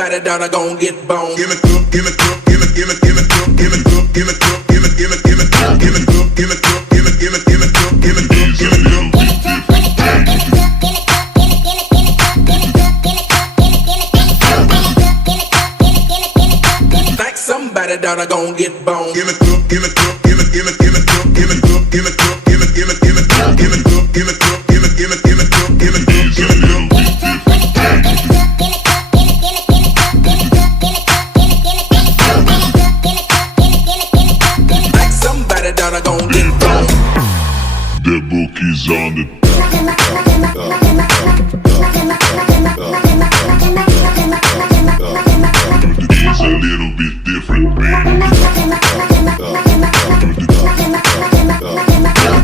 Somebody that I gon' get bone. Give me cook, give me cook, give me cook, give me cook, give me cook, give me cook, give me cook, give me cook, give me cook, give me cook, give me cook, give me cook. Like somebody that I gon' get bone. Give me cook, give me cook, give me cook, give me cook, give me cook, give me cook, give me cook, give me cook, give me cook, give me cook, give me cook, give me cook, give me cook. Like somebody that I gon' get bone. The book is on the It's a little bit different, man.